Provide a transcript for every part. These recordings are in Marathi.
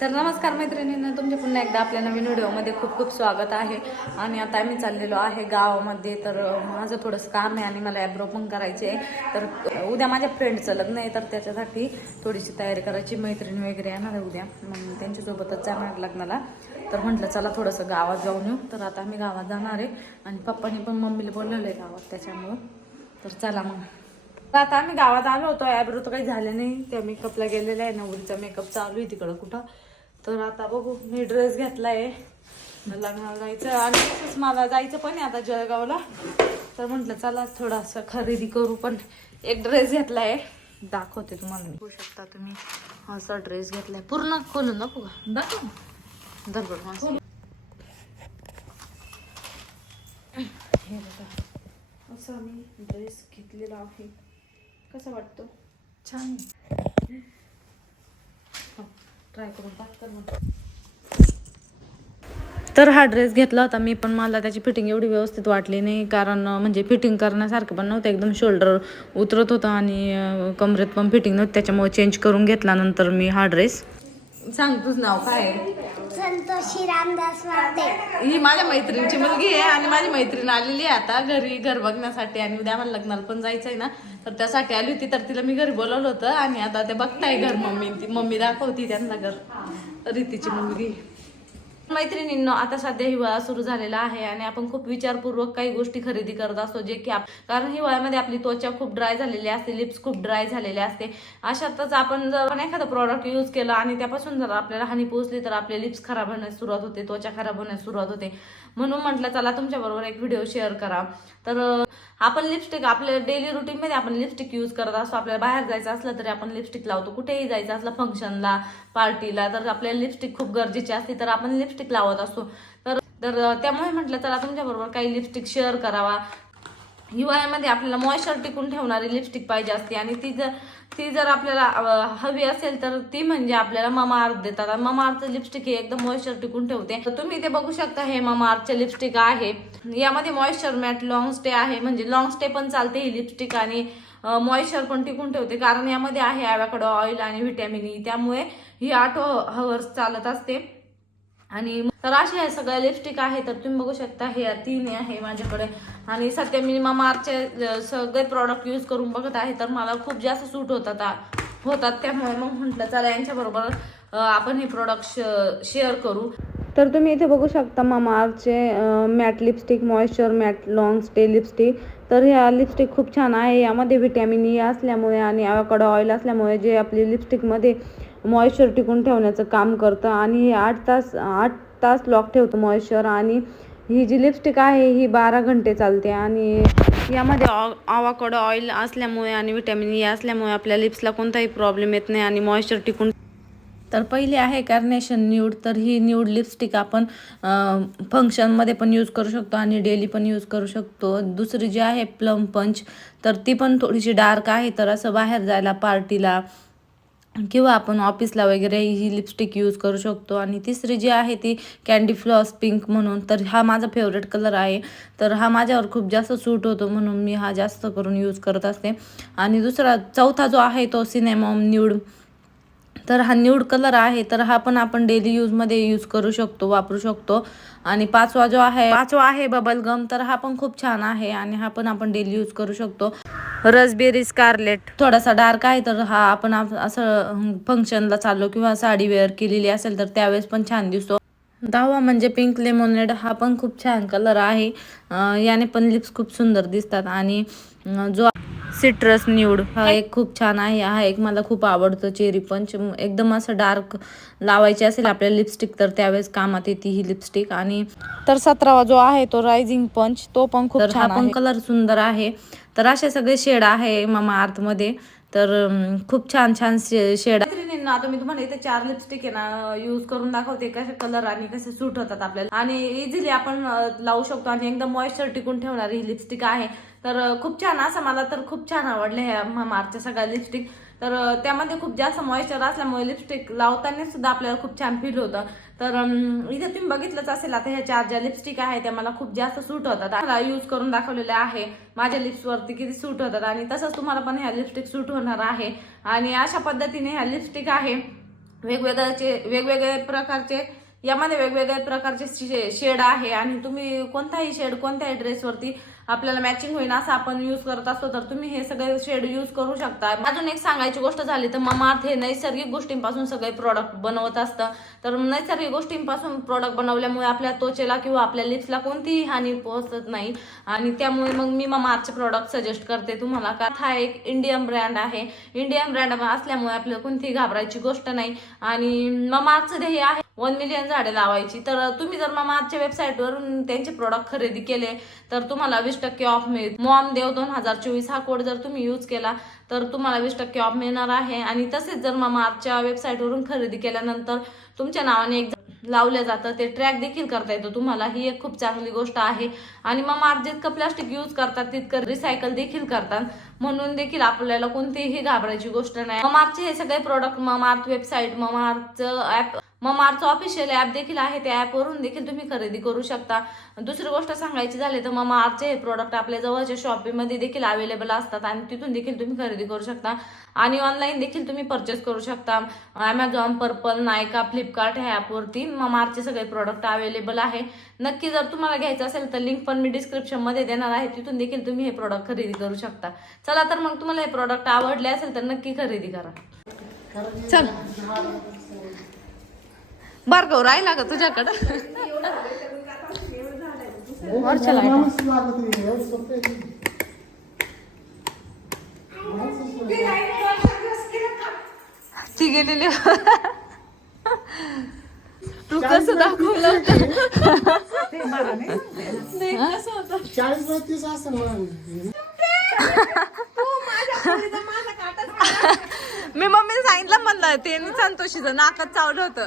तर नमस्कार मैत्रिणींना, तुमचे पुन्हा एकदा आपल्या नवीन व्हिडिओमध्ये खूप खूप स्वागत आहे. आणि आता आम्ही चाललेलो आहे गावामध्ये. तर माझं थोडंसं काम आहे आणि मला ॲब्रो पण करायचे आहे. तर उद्या माझ्या फ्रेंडचं लग्न आहे, तर त्याच्यासाठी थोडीशी तयारी करायची. मैत्रिणी वगैरे येणार आहे उद्या, मग त्यांच्यासोबतच जाणार लग्नाला. तर म्हटलं चला थोडंसं गावात जाऊन येऊ. तर आता आम्ही गावात जाणार आहे आणि पप्पानी पण मम्मीला बोलवलं आहे गावात, त्याच्यामुळं तर चला मग. आता आम्ही गावात आलो होतो. ॲब्रो तर काही झालं नाही, त्या मेकअपला गेलेला आहे. नवरीचा मेकअप चालू आहे तिकडं कुठं. तर आता बघू, मी ड्रेस घेतलाय लग्नाला जायचं आणि तसंच मला जायचं पण आहे आता जळगावला. तर म्हटलं चला थोडासा खरेदी करू. पण एक ड्रेस घेतलाय, दाखवते तुम्हाला. मी बघू शकता तुम्ही, असा ड्रेस घेतलाय. पूर्ण खोलून दाखवू का? दाखव दरबड हे बघा, असं मी ड्रेस घेतलेला आहे. कसा वाटतो? छान आहे. ट्राय करून पाहत मग. तर हा ड्रेस घेतला होता मी, पण मला त्याची फिटिंग एवढी व्यवस्थित वाटली नाही. कारण म्हणजे फिटिंग करण्यासारखं पण नव्हतं, एकदम शोल्डर उतरत होतं आणि कमरेत पण फिटिंग नव्हती. त्याच्यामुळे चेंज करून घेतला नंतर मी हा ड्रेस. सांग तुझं नाव काय आहे? संतोषी रामदास वाटे. ही माझ्या मैत्रिणीची मुलगी आहे आणि माझी मैत्रीण आलेली आहे आता घरी घर बघण्यासाठी. आणि उद्या मला लग्नाला पण जायचंय ना, तर त्यासाठी आली होती. तर तिला मी घरी बोलवलं होतं आणि आता ते बघताय घर. मम्मी दाखवती त्यांना घर. तरी तिची मुलगी. मैत्रिणींनो, आता सध्या हिवाळा सुरू झालेला आहे आणि आपण खूप विचारपूर्वक काही गोष्टी खरेदी करत असतो, जे की कारण हिवाळ्यामध्ये आपली त्वचा खूप ड्राय झालेली असते, लिप्स खूप ड्राय झालेले असते. अशातच आपण जर एखादं प्रॉडक्ट यूज केलं आणि त्यापासून जर आपल्याला हानी पोहोचली, तर आपले लिप्स खराब होण्यास सुरुवात होते, त्वचा खराब होण्यास सुरुवात होते. म्हणून म्हटलं चला तुमच्याबरोबर एक व्हिडिओ शेअर करा. तर आपण लिपस्टिक आपल्या डेली रुटीनमध्ये आपण लिपस्टिक यूज करत असतो. आपल्याला बाहेर जायचं असलं तरी आपण लिपस्टिक लावतो. कुठेही जायचं असलं, फंक्शनला, पार्टीला, तर आपल्याला लिपस्टिक खूप गरजेची असते. तर आपण लिपस्टिक लावत असतो. तर तर त्यामुळे म्हटलं चला तुमच्याबरोबर काही लिपस्टिक शेअर करावा. हिवाळ्यामध्ये आपल्याला मॉइश्चर टिकून ठेवणारी लिपस्टिक पाहिजे असते आणि ती जर आपल्याला हवी असेल तर ती म्हणजे आपल्याला मामाअर्थ देतात. आणि मामाअर्थचं लिपस्टिक हे एकदम मॉइश्चर टिकून ठेवते. तर तुम्ही ते बघू शकता, हे मामाअर्थचे लिपस्टिक आहे. यामध्ये मॉइश्चर मॅट लॉंग स्टे आहे, म्हणजे लॉंग स्टे पण चालते ही लिपस्टिक आणि मॉइश्चर पण टिकून ठेवते. कारण यामध्ये आहे ॲवोकाडो ऑइल आणि व्हिटॅमिन ई, त्यामुळे ही 8 हवर्स चालत असते. आणि तर अशा ह्या सगळ्या लिपस्टिक आहे. तर तुम्ही बघू शकता, हे 3 आहे माझ्याकडे. आणि सध्या मी मामाअर्थचे सगळे प्रॉडक्ट यूज करून बघत आहे, तर मला खूप जास्त सूट होतात. त्यामुळे मग म्हटलं चला यांच्याबरोबर आपण हे प्रॉडक्ट शेअर करू. तर तुम्ही इथे बघू शकता मामाअर्थचे matte lipstick, moisture matte long stay lipstick. तर ह्या लिपस्टिक खूप छान आहे. यामध्ये व्हिटॅमिन ई असल्यामुळे आणि ॲवोकाडो ऑइल असल्यामुळे जे आपली लिपस्टिकमध्ये मॉइश्चर टिकून ठेवण्याचं काम करतं. आणि हे 8 तास लॉक ठेवतं मॉइश्चर. आणि ही जी लिपस्टिक आहे ही 12 घंटे चालते. आणि यामध्ये ॲवोकाडो ऑइल असल्यामुळे आणि व्हिटॅमिन ई असल्यामुळे आपल्या लिप्सला कोणताही प्रॉब्लेम येत नाही आणि मॉइश्चर टिकून. तर पहिली आहे कार्नेशन न्यूड. तर ही न्यूड लिपस्टिक आपण फंक्शनमध्ये पण यूज करू शकतो आणि डेली पण यूज करू शकतो. दुसरी जी आहे प्लम पंच, तर ती पण थोडीशी डार्क आहे. तर असं बाहेर जायला, पार्टीला किंवा आपण ऑफिसला वगैरे ही लिपस्टिक यूज करू शकतो. आणि तिसरी जी आहे ती कॅन्डी फ्लॉस पिंक म्हणून. तर हा माझा फेवरेट कलर आहे. तर हा माझ्यावर खूप जास्त सूट होतो, म्हणून मी हा जास्त करून यूज करत असते. आणि चौथा जो आहे तो सिनेमॉम न्यूड. तर हा न्यूड कलर आहे. तर हा पण आपण डेली यूजमध्ये यूज करू शकतो, वापरू शकतो. आणि पाचवा आहे बबल गम. तर हा पण खूप छान आहे आणि हा पण आपण डेली यूज करू शकतो. रसबेरी स्कारलेट थोडासा डार्क आहे. तर हा आपण असं फंक्शनला चाललो किंवा साडी वेअर केलेली असेल तर त्यावेळेस पण छान दिसतो. 10वा म्हणजे पिंक लेमोनेड. हा पण खूप छान कलर आहे. याने पण लिप्स खूप सुंदर दिसतात. आणि जो सिट्रस न्यूड हा एक खूप छान आहे. हा एक मला खूप आवडतो. चेरी पंच एकदम असं डार्क लावायची असेल आपल्या लिपस्टिक तर त्यावेळेस कामात येते ही लिपस्टिक. आणि तर 17वा जो आहे तो रायझिंग पंच, तो पण खूप छान आहे. हा पण कलर सुंदर आहे. तर असे सगळे शेड आहे मामाअर्थ मध्ये. तर खूप छान शेड. मैत्रिणींना आता मी तुम्हाला इथे 4 लिपस्टिक आहे ना यूज करून दाखवते, कसे कलर आणि कसे सूट होतात आपल्याला. आणि इझिली आपण लावू शकतो आणि एकदम मॉइश्चर टिकून ठेवणारी ही लिपस्टिक आहे. तर खूप छान, असं मला तर खूप छान आवडले ह्या मामाअर्थच्या सगळ्या लिपस्टिक. तर त्यामध्ये खूप जास्त मॉइश्चर असल्यामुळे लिपस्टिक लावताना सुद्धा आपल्याला खूप छान फील होतं. तर इथे तुम्ही बघितलंच असेल, आता ह्या 4 ज्या लिपस्टिक आहे त्या मला खूप जास्त सूट होतात. मला यूज करून दाखवलेल्या आहे माझ्या लिप्सवरती किती सूट होतात. आणि तसंच तुम्हाला पण ह्या लिपस्टिक सूट होणार आहे. आणि अशा पद्धतीने ह्या लिपस्टिक आहे. वेगवेगळे प्रकारचे यामध्ये वेगवेगळ्या प्रकारचे शेड आहे आणि तुम्ही कोणताही शेड कोणत्याही ड्रेसवरती आपल्याला मॅचिंग होईल असं आपण यूज करत असतो तर तुम्ही हे सगळे शेड यूज करू शकता. अजून एक सांगायची गोष्ट झाली तर ममाअर्थ हे नैसर्गिक गोष्टींपासून सगळे प्रोडक्ट बनवत असतं. तर नैसर्गिक गोष्टींपासून प्रोडक्ट बनवल्यामुळे आपल्या त्वचेला किंवा आपल्या लिप्सला कोणतीही हानी पोहोचत नाही आणि त्यामुळे मग मी ममाअर्थचे प्रोडक्ट सजेस्ट करते तुम्हाला. का हा एक इंडियन ब्रँड आहे. इंडियन ब्रँड असल्यामुळे आपल्याला कोणतीही घाबरायची गोष्ट नाही आणि ममाअर्थचं ध्येय आहे 1 मिलियन झाडे लावायची. तर तुम्ही जर ममाअर्थच्या वेबसाईटवरून त्यांचे प्रोडक्ट खरेदी केले तर तुम्हाला 20% ऑफ मिळेल. मॉमदेव 2024 हा कोड जर तुम्ही यूज केला तर तुम्हाला 20% ऑफ मिळणार आहे. आणि तसेच जर ममाअर्थच्या वेबसाईटवरून खरेदी केल्यानंतर तुमच्या नावाने एक लावलं जातं ते ट्रॅक देखील करता येतो तुम्हाला. ही एक खूप चांगली गोष्ट आहे. आणि ममाअर्थ जितकं प्लास्टिक यूज करतात तितकं रिसायकल देखील करतात म्हणून देखील आपल्याला कोणतीही घाबरायची गोष्ट नाही. ममाअर्थचे हे सगळे प्रोडक्ट ममाअर्थ वेबसाईट ममाअर्थचं ऍप ममाअर्थचं ऑफिशियल ऍप देखील आहे. त्या ऍपवरून देखील तुम्ही खरेदी करू शकता. दुसरी गोष्ट सांगायची झाली तर ममाअर्थचे हे प्रोडक्ट आपल्या जवळच्या शॉपीमध्ये देखील अवेलेबल असतात आणि तिथून देखील तुम्ही खरेदी करू शकता आणि ऑनलाईन देखील तुम्ही परचेस करू शकता. अमेझॉन, पर्पल, नायका, फ्लिपकार्ट ह्या ॲपवरती ममाअर्थचे सगळे प्रोडक्ट अवेलेबल आहे. नक्की जर तुम्हाला घ्यायचं असेल तर लिंक पण मी डिस्क्रिप्शनमध्ये देणार आहे. तिथून देखील तुम्ही हे प्रोडक्ट खरेदी करू शकता. चला तर मग तुम्हाला हे प्रोडक्ट आवडले असेल तर नक्की खरेदी करा. चल भार्गव राहिला का तुझ्याकडं? ती गेलेली तू कसं दाखवलं 40-32 असेल. मी मम्मीने सांगितलं म्हणलं ते संतोषीचं नाकात चावलं होतं.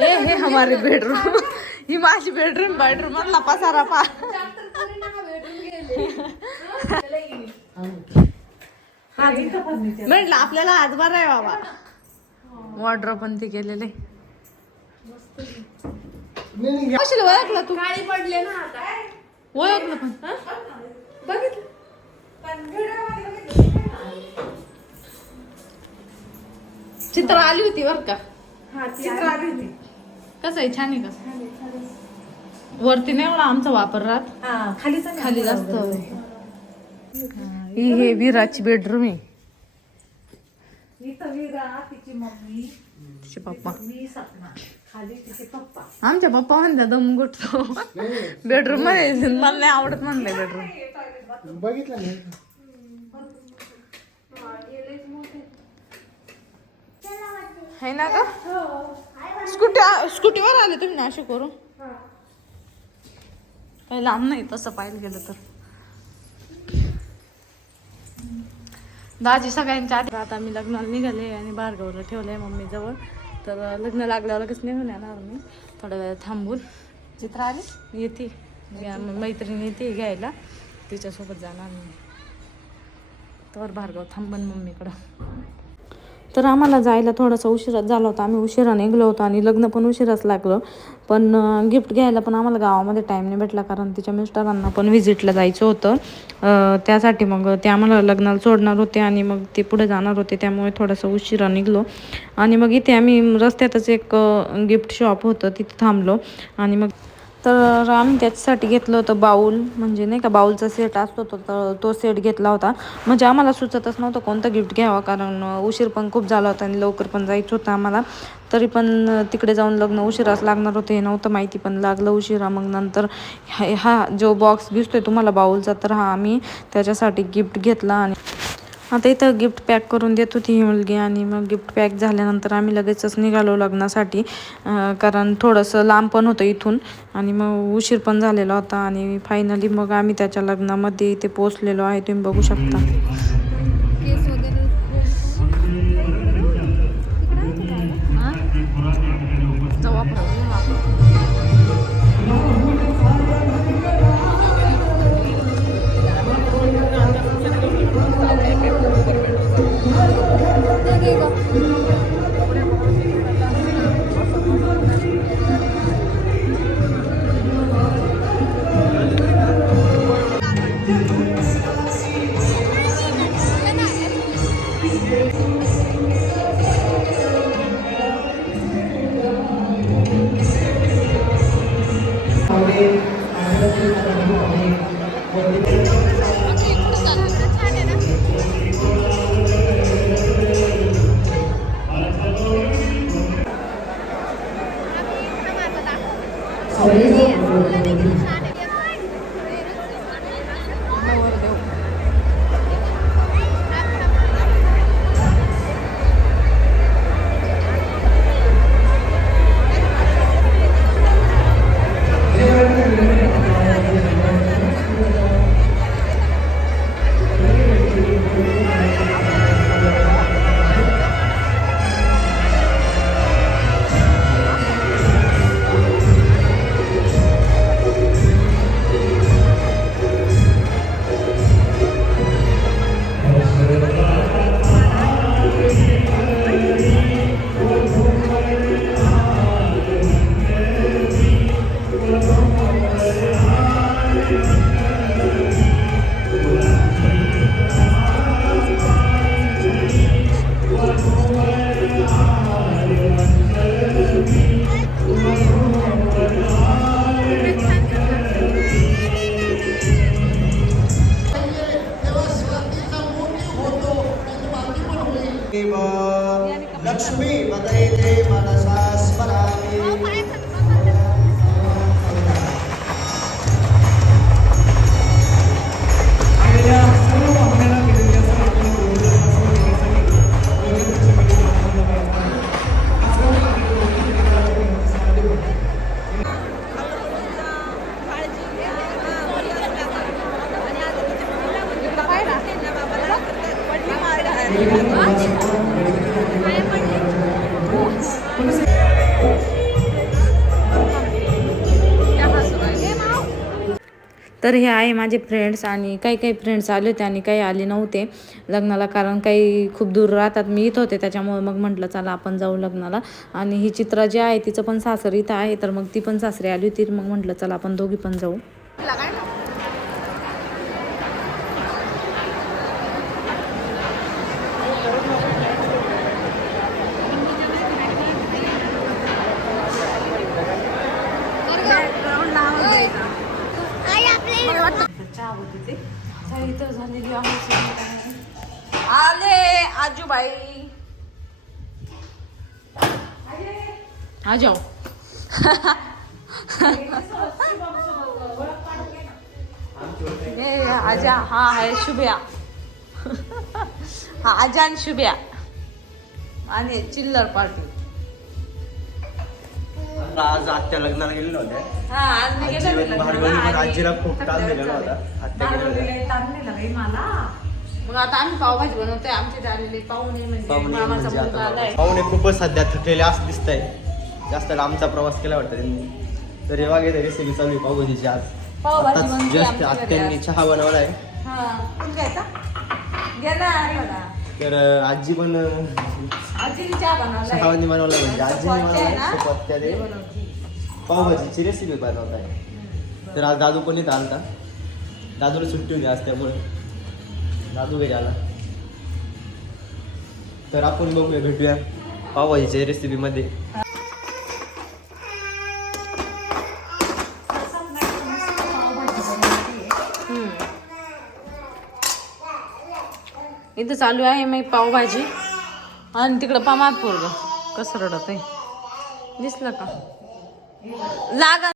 हे हमारे बेडरूम ही माझी बेडरूम मधला पसारा पा म्हटलं आपल्याला हातभार आहे बाबा. वॉर्डरोब पण ते केलेले. कशाला ओळखलं तू? काळी पडले ना आता. ओळखलं पण बघितलं चित्र आली होती बर का. हा चित्र आली होती. कसं आहे? छान आहे का? वरती नाही एवढा आमचा वापर राहत. खाली जास्त. हे विराची बेडरूम आहे. इथं विरा, तिची मम्मी, तिचे पप्पा. मी, सपना. खाली तिचे पप्पा. आमच्या पप्पा म्हणतात दम गुटतो बेडरूम मध्ये. मला नाही आवडत म्हणलंय बेडरूम. बघितलं नाही. है ना का? स्कूटीवर आले तुम्ही नाशिक करून? काही लांब नाही तसं पाहिलं गेलं तर. दाजी सगळ्यांच्या आधी आता मी लग्नाला निघाले आणि भार्गवला ठेवलंय मम्मी जवळ. तर लग्न लागल्यावर लगेच निघून येणार मी. थोड्या वेळ थांबून. चित्र आली येते मैत्रिणी येते घ्यायला. तिच्यासोबत जाणार मी. तर भार्गव थांबन मम्मीकडं. तर आम्हाला जायला थोडासा उशिराच झाला होता. आम्ही उशिरा निघलो होतो आणि लग्न पण उशिराच लागलं. पण गिफ्ट घ्यायला पण आम्हाला गावामध्ये टाईम नाही भेटला कारण तिच्या मिस्टरांना पण व्हिजिटला जायचं होतं. त्यासाठी मग ते आम्हाला लग्नाला सोडणार होते आणि मग ते पुढे जाणार होते. त्यामुळे थोडासा उशिरा निघलो आणि मग इथे आम्ही रस्त्यातच एक गिफ्ट शॉप होतं तिथे थांबलो आणि मग तर आम्ही त्याच्यासाठी घेतलं होतं बाऊल. म्हणजे नाही का बाऊलचा सेट असतो तर तो सेट घेतला होता. म्हणजे आम्हाला सुचतच नव्हतं कोणतं गिफ्ट घ्यावं कारण उशीर पण खूप झाला होता आणि लवकर पण जायचं होतं आम्हाला. तरी पण तिकडे जाऊन लग्न उशिराच लागणार होते हे नव्हतं माहिती पण लागलं उशिरा. मग नंतर हा जो बॉक्स दिसतोय तुम्हाला बाऊलचा तर हा आम्ही त्याच्यासाठी गिफ्ट घेतला. आणि आता इथं गिफ्ट पॅक करून देत होती ही मुलगी आणि मग गिफ्ट पॅक झाल्यानंतर आम्ही लगेचच निघालो लग्नासाठी. कारण थोडंसं लांब पण होतं इथून आणि मग उशीर पण झालेला होता आणि फायनली मग आम्ही त्याच्या लग्नामध्ये इथे पोचलेलो आहे. तुम्ही बघू शकता. लक्ष्मी मदयते मनसा स्मरामि तर हे आहे माझे फ्रेंड्स आणि काही फ्रेंड्स आले होते आणि काही आले नव्हते लग्नाला, कारण काही खूप दूर राहतात. मी इथं होते त्याच्यामुळे मग म्हटलं चला आपण जाऊ लग्नाला. आणि ही चित्रा जी आहे तिचं पण सासर इथं आहे, तर मग ती पण सासरी आली होती. मग म्हटलं चला आपण दोघी पण जाऊ. आले आजूबाई आ जाओ. आजा हा आहे शुभ्या. हा आजा आणि शुभ्या आणि चिल्लर पार्टी. आज आत्या लग्नाला गेलेलो होते. हा आज मी गेले आजीला खूप ताण दिलेला होता. आत्या गेलेल्या. मग आता आम्ही पावभाजी बनवतोय. आमचे झालेले पाहुणे म्हणजे मामाचा मुलगा आलाय. पाहुणे खूपच सध्या थकलेले असं दिसतंय. जास्त लांबचा प्रवास केला वाटतं त्यांनी. तर हे वागे रेसिपी चालू आहे पावभाजीची. आज पावभाजी आताच बनते जस्ट आमच्या घरी आत्यांनी चहा बनवलाय. हा तू घ्यायचा घे ना मला. तर आजी पण आजीने चहा बनवलाय. चहावानी बनवला म्हणजे आजीने आहे ना? बनवलाय. खूप आत्या ते पावभाजीची रेसिपी बनवत आहे. तर आज दादू पण इथं आलता. दादूला सुट्टी होती आज त्यामुळे दादू घरी आला. तर आपण बघूया, भेटूया पावभाजीच्या रेसिपीमध्ये. इथं चालू आहे मी पावभाजी आणि तिकडं पामात पोरग कसं रडत आहे दिसलं का लागा.